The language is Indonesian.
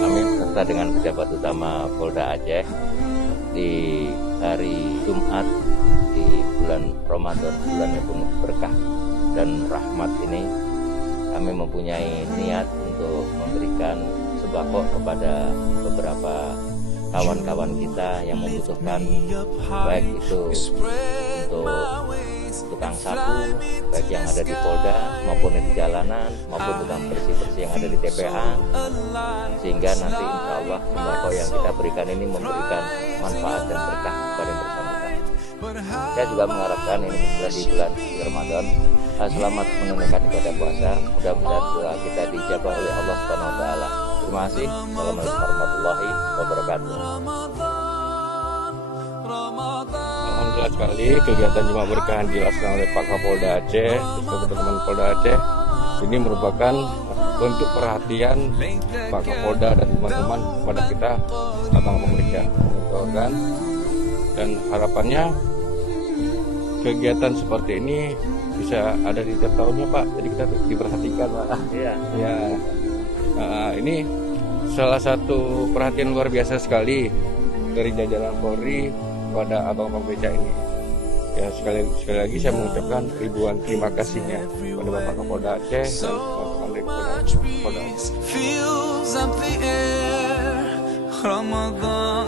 Kami serta dengan pejabat utama Polda Aceh di hari Jumat di bulan Ramadan, bulan yang penuh berkah dan rahmat ini, kami mempunyai niat untuk memberikan sembako kepada beberapa kawan-kawan kita yang membutuhkan, baik itu untuk tukang sapu, baik yang ada di Polda maupun di jalanan, maupun tukang bersih-bersih yang ada di TPA, sehingga nanti insya Allah sembako yang kita berikan ini memberikan manfaat dan berkah kepada yang bersangkutan. Saya juga mengharapkan ini sudah di bulan Ramadan, selamat menunaikan ibadah puasa, mudah-mudahan doa kita dijabah oleh Allah Subhanahu Wa Taala. Terima kasih. Assalamualaikum warahmatullahi wabarakatuh. Alhamdulillah sekali kegiatan Jumat Berkah yang dilaksanakan oleh Pak Kapolda Aceh, teman-teman Polda Aceh. Ini merupakan bentuk perhatian Pak Kapolda dan teman-teman kepada kita tentang pemeriksaan organ, dan harapannya kegiatan seperti ini bisa ada di tiap tahunnya Pak. Jadi kita diperhatikan Pak. Iya. Ya. Ini salah satu perhatian luar biasa sekali dari jajaran Polri pada abang-abang beca ini. Ya, sekali lagi saya mengucapkan ribuan terima kasihnya kepada Bapak Kapolda Aceh dan teman-teman dari Polda Aceh. Ramadan,